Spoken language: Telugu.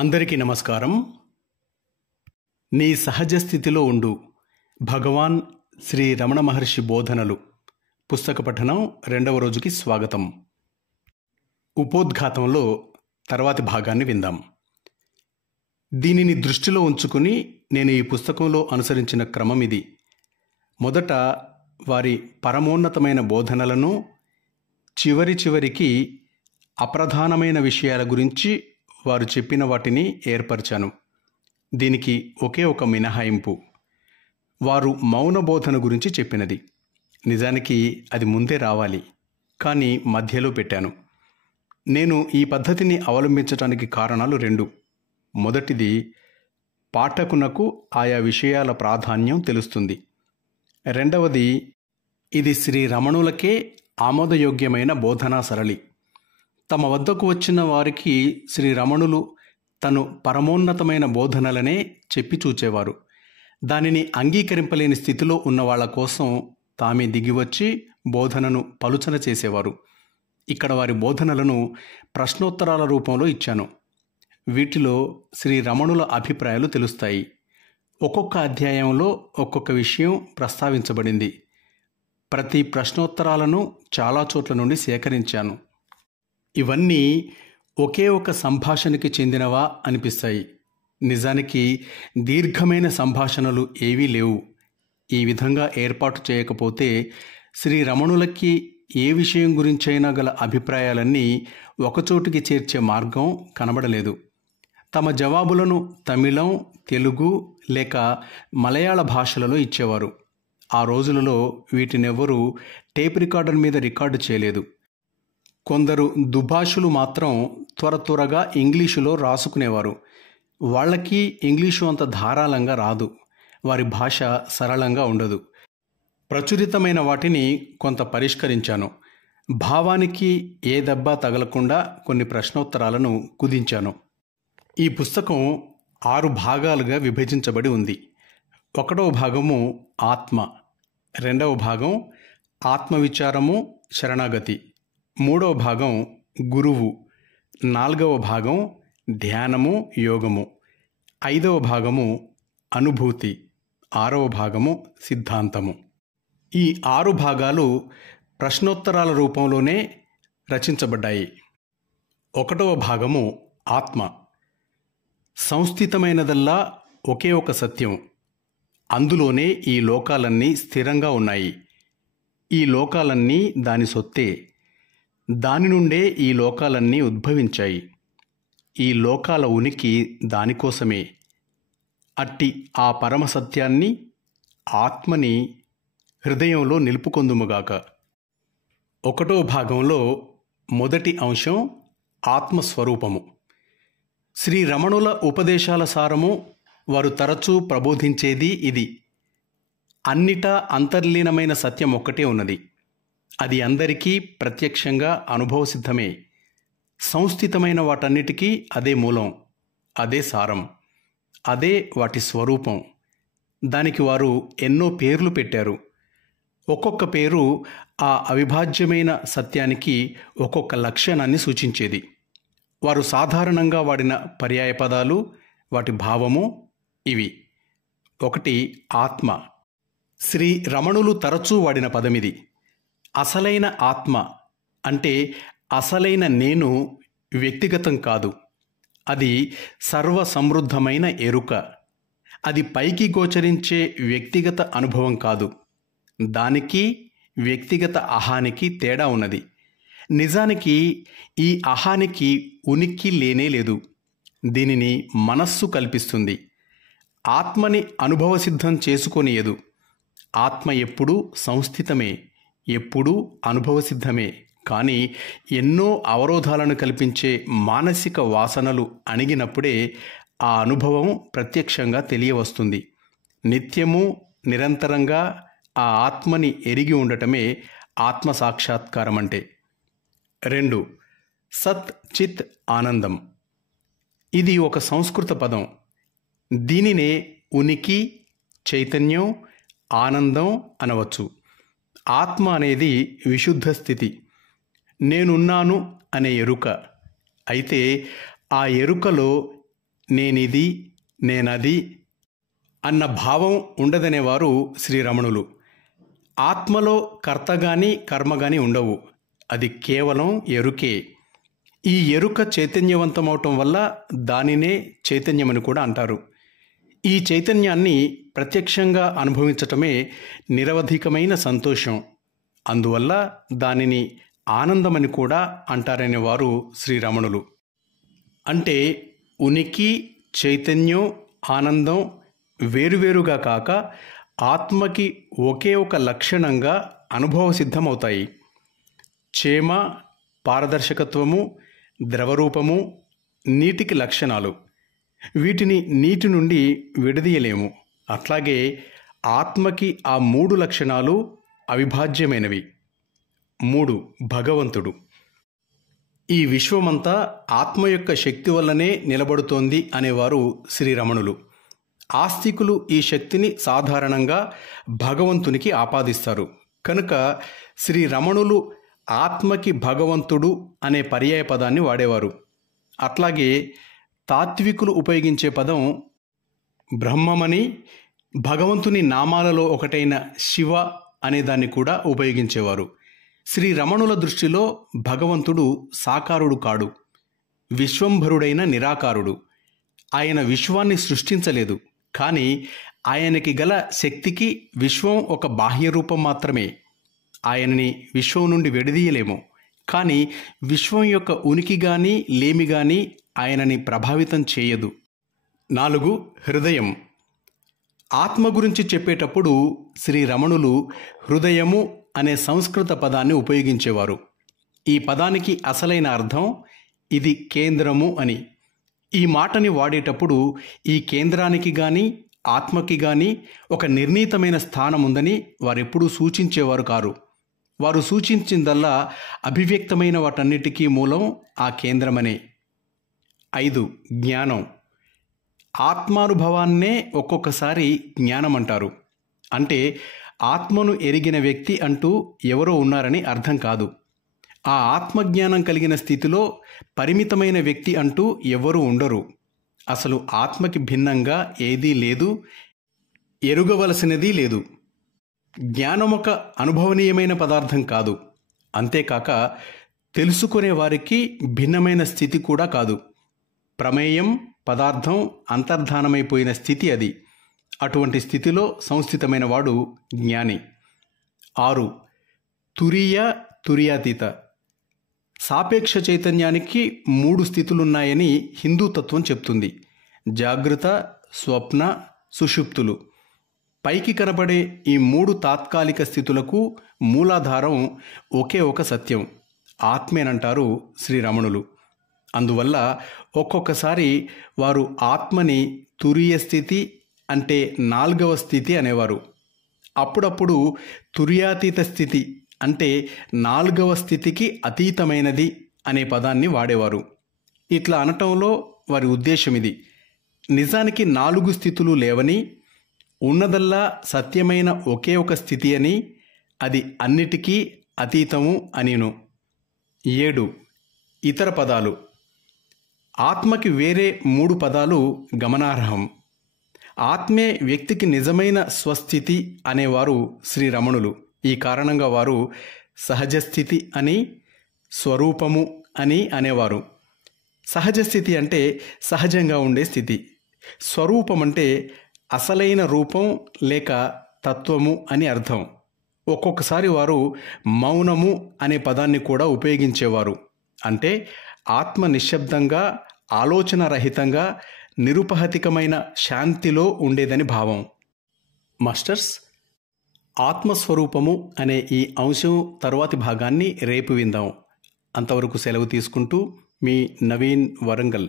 అందరికీ నమస్కారం. నీ సహజ స్థితిలో ఉండు భగవాన్ శ్రీ రమణ మహర్షి బోధనలు పుస్తక పఠనం 2వ రోజుకి స్వాగతం. ఉపోద్ఘాతంలో తర్వాతి భాగాన్ని విందాం. దీనిని దృష్టిలో ఉంచుకుని నేను ఈ పుస్తకంలో అనుసరించిన క్రమం ఇది. మొదట వారి పరమోన్నతమైన బోధనలను, చివరికి అప్రధానమైన విషయాల గురించి వారు చెప్పిన వాటిని ఏర్పరిచాను. దీనికి ఒకే ఒక మినహాయింపు, వారు మౌన బోధన గురించి చెప్పినది. నిజానికి అది ముందే రావాలి, కానీ మధ్యలో పెట్టాను. నేను ఈ పద్ధతిని అవలంబించడానికి కారణాలు 2. మొదటిది, పాఠకునకు ఆయా విషయాల ప్రాధాన్యం తెలుస్తుంది. రెండవది, ఇది శ్రీ రమణులకే ఆమోదయోగ్యమైన బోధనా సరళి. తమ వద్దకు వచ్చిన వారికి శ్రీ రమణులు తను పరమోన్నతమైన బోధనలనే చెప్పి చూచేవారు. దానిని అంగీకరింపలేని స్థితిలో ఉన్న వాళ్ళ కోసం తామే దిగివచ్చి బోధనను పలుచన చేసేవారు. ఇక్కడ వారి బోధనలను ప్రశ్నోత్తరాల రూపంలో ఇచ్చాను. వీటిలో శ్రీ రమణుల అభిప్రాయాలు తెలుస్తాయి. ఒక్కొక్క అధ్యాయంలో ఒక్కొక్క విషయం ప్రస్తావించబడింది. ప్రతి ప్రశ్నోత్తరాలను చాలా చోట్ల నుండి సేకరించాను. ఇవన్నీ ఒకే ఒక సంభాషణకి చెందినవా అనిపిస్తాయి. నిజానికి దీర్ఘమైన సంభాషణలు ఏవీ లేవు. ఈ విధంగా ఏర్పాటు చేయకపోతే శ్రీ రమణులకి ఏ విషయం గురించైనా గల అభిప్రాయాలన్నీ ఒకచోటికి చేర్చే మార్గం కనబడలేదు. తమ జవాబులను తమిళం, తెలుగు లేక మలయాళ భాషలలో ఇచ్చేవారు. ఆ రోజులలో వీటినెవ్వరూ టేప్ రికార్డర్ మీద రికార్డు చేయలేదు. కొందరు దుభాషులు మాత్రం త్వరగా ఇంగ్లీషులో రాసుకునేవారు. వాళ్ళకి ఇంగ్లీషు అంత ధారాళంగా రాదు. వారి భాష సరళంగా ఉండదు. ప్రచురితమైన వాటిని కొంత పరిష్కరించాను. భావానికి ఏ దెబ్బ తగలకుండా కొన్ని ప్రశ్నోత్తరాలను కుదించాను. ఈ పుస్తకం 6 భాగాలుగా విభజించబడి ఉంది. 1వ భాగము ఆత్మ, 2వ భాగం ఆత్మవిచారము, శరణాగతి, 3వ భాగం గురువు, 4వ భాగం ధ్యానము, యోగము, 5వ భాగము అనుభూతి, 6వ భాగము సిద్ధాంతము. ఈ 6 భాగాలు ప్రశ్నోత్తరాల రూపంలోనే రచించబడ్డాయి. 1వ భాగము ఆత్మ. సంస్థితమైనదల్లా ఒకే ఒక సత్యం. అందులోనే ఈ లోకాలన్నీ స్థిరంగా ఉన్నాయి. ఈ లోకాలన్నీ దాని సొత్తే. దాని నుండే ఈ లోకాలన్నీ ఉద్భవించాయి. ఈ లోకాల ఉనికి దానికోసమే. అట్టి ఆ పరమ సత్యాన్ని, ఆత్మని హృదయంలో నిలుపుకొందుముగాక. 1వ భాగంలో మొదటి అంశం ఆత్మస్వరూపము. శ్రీ రమణుల ఉపదేశాల సారము, వారు తరచూ ప్రబోధించేది ఇది. అన్నిటా అంతర్లీనమైన సత్యం ఒక్కటే ఉన్నది. అది అందరికీ ప్రత్యక్షంగా అనుభవసిద్ధమే. సంస్థితమైన వాటన్నిటికీ అదే మూలం, అదే సారం, అదే వాటి స్వరూపం. దానికి వారు ఎన్నో పేర్లు పెట్టారు. ఒక్కొక్క పేరు ఆ అవిభాజ్యమైన సత్యానికి ఒక్కొక్క లక్షణాన్ని సూచించేది. వారు సాధారణంగా వాడిన పర్యాయ పదాలు, వాటి భావము ఇవి. 1 ఆత్మ. శ్రీ రమణులు తరచూ వాడిన పదమిది. అసలైన ఆత్మ అంటే అసలైన నేను వ్యక్తిగతం కాదు. అది సర్వసమృద్ధమైన ఎరుక. అది పైకి గోచరించే వ్యక్తిగత అనుభవం కాదు. దానికి వ్యక్తిగత అహానికి తేడా ఉన్నది. నిజానికి ఈ అహానికి ఉనికి లేనేలేదు. దీనిని మనస్సు కల్పిస్తుంది. ఆత్మని అనుభవసిద్ధం చేసుకొనియదు. ఆత్మ ఎప్పుడూ సంస్థితమే, ఎప్పుడూ అనుభవసిద్ధమే. కానీ ఎన్నో అవరోధాలను కల్పించే మానసిక వాసనలు అణిగినప్పుడే ఆ అనుభవం ప్రత్యక్షంగా తెలియవస్తుంది. నిత్యము నిరంతరంగా ఆ ఆత్మని ఎరిగి ఉండటమే ఆత్మ సాక్షాత్కారం అంటే. 2 సత్ చిత్ ఆనందం. ఇది ఒక సంస్కృత పదం. దీనినే ఉనికి, చైతన్యం, ఆనందం అనవచ్చు. ఆత్మ అనేది విశుద్ధ స్థితి. నేనున్నాను అనే ఎరుక. అయితే ఆ ఎరుకలో నేనిది నేనది అన్న భావం ఉండదనేవారు శ్రీరమణులు. ఆత్మలో కర్త గాని కర్మ గాని ఉండవు, అది కేవలం ఎరుకే. ఈ ఎరుక చైతన్యవంతమవటం వల్ల దానినే చైతన్యమని కూడా అంటారు. ఈ చైతన్యాన్ని ప్రత్యక్షంగా అనుభవించటమే నిరవధికమైన సంతోషం. అందువల్ల దానిని ఆనందమని కూడా అంటారనేవారు శ్రీరమణులు. అంటే ఉనికి, చైతన్యం, ఆనందం వేరువేరుగా కాక ఆత్మకి ఒకే ఒక లక్షణంగా అనుభవసిద్ధమవుతాయి. క్షేమ, పారదర్శకత్వము, ద్రవరూపము నీటికి లక్షణాలు. వీటిని నీటి నుండి విడదీయలేము. అట్లాగే ఆత్మకి ఆ 3 లక్షణాలు అవిభాజ్యమైనవి. 3. భగవంతుడు. ఈ విశ్వమంతా ఆత్మ యొక్క శక్తి వల్లనే నిలబడుతోంది అనేవారు శ్రీరమణులు. ఆస్తికులు ఈ శక్తిని సాధారణంగా భగవంతునికి ఆపాదిస్తారు. కనుక శ్రీరమణులు ఆత్మకి భగవంతుడు అనే పర్యాయ పదాన్ని వాడేవారు. అట్లాగే తాత్వికులు ఉపయోగించే పదం బ్రహ్మమని, భగవంతుని నామాలలో ఒకటైన శివ అనే దాన్ని కూడా ఉపయోగించేవారు. శ్రీరమణుల దృష్టిలో భగవంతుడు సాకారుడు కాడు, విశ్వంభరుడైన నిరాకారుడు. ఆయన విశ్వాన్ని సృష్టించలేదు, కానీ ఆయనకి గల శక్తికి విశ్వం ఒక బాహ్య రూపం మాత్రమే. ఆయనని విశ్వం నుండి విడదీయలేము, కానీ విశ్వం యొక్క ఉనికి గాని లేమి గాని ఆయనని ప్రభావితం చేయదు. 4. హృదయం. ఆత్మ గురించి చెప్పేటప్పుడు శ్రీరమణులు హృదయము అనే సంస్కృత పదాన్ని ఉపయోగించేవారు. ఈ పదానికి అసలైన అర్థం ఇది కేంద్రము అని. ఈ మాటని వాడేటప్పుడు ఈ కేంద్రానికి గాని ఆత్మకి గాని ఒక నిర్ణీతమైన స్థానం ఉందని వారెప్పుడూ సూచించేవారు కారు. వారు సూచించిందల్లా అభివ్యక్తమైన వాటన్నిటికీ మూలం ఆ కేంద్రమనే. 5. జ్ఞానం. ఆత్మానుభవాన్నే ఒక్కొక్కసారి జ్ఞానం అంటారు. అంటే ఆత్మను ఎరిగిన వ్యక్తి అంటూ ఎవరో ఉన్నారని అర్థం కాదు. ఆ ఆత్మజ్ఞానం కలిగిన స్థితిలో పరిమితమైన వ్యక్తి అంటూ ఎవరూ ఉండరు. అసలు ఆత్మకి భిన్నంగా ఏదీ లేదు, ఎరుగవలసినది లేదు. జ్ఞానం ఒక అనుభవనీయమైన పదార్థం కాదు. అంతేకాక తెలుసుకునే వారికి భిన్నమైన స్థితి కూడా కాదు. ప్రమేయం, పదార్థం అంతర్ధానమైపోయిన స్థితి అది. అటువంటి స్థితిలో సంస్థితమైన వాడు జ్ఞాని. 6. తురీయ, తురీయాతీత. సాపేక్ష చైతన్యానికి 3 స్థితులున్నాయని హిందూ తత్వం చెప్తుంది. జాగృత, స్వప్న, సుషుప్తులు. పైకి కనబడే ఈ 3 తాత్కాలిక స్థితులకు మూలాధారం ఒకే ఒక సత్యం, ఆత్మేనంటారు శ్రీరమణులు. అందువల్ల ఒక్కొక్కసారి వారు ఆత్మని తురీయ స్థితి అంటే 4వ స్థితి అనేవారు. అప్పుడప్పుడు తురీయాతీత స్థితి అంటే 4వ స్థితికి అతీతమైనది అనే పదాన్ని వాడేవారు. ఇట్లా అనటంలో వారి ఉద్దేశం ఇది. నిజానికి 4 స్థితులు లేవని, ఉన్నదల్లా సత్యమైన ఒకే ఒక స్థితి అని, అది అన్నిటికీ అతీతము అనిను. 7. ఇతర పదాలు. ఆత్మకి వేరే 3 పదాలు గమనార్హం. ఆత్మే వ్యక్తికి నిజమైన స్వస్థితి అనేవారు శ్రీరమణులు. ఈ కారణంగా వారు సహజస్థితి అని, స్వరూపము అని అనేవారు. సహజస్థితి అంటే సహజంగా ఉండే స్థితి. స్వరూపం అంటే అసలైన రూపం లేక తత్వము అని అర్థం. ఒక్కొక్కసారి వారు మౌనము అనే పదాన్ని కూడా ఉపయోగించేవారు. అంటే ఆత్మ నిశ్శబ్దంగా, ఆలోచనారహితంగా, నిరుపహతికమైన శాంతిలో ఉండేదని భావం. మాస్టర్స్, ఆత్మస్వరూపము అనే ఈ అంశం తరువాతి భాగాన్ని రేపు విందాం. అంతవరకు సెలవు తీసుకుంటూ మీ నవీన్ వరంగల్.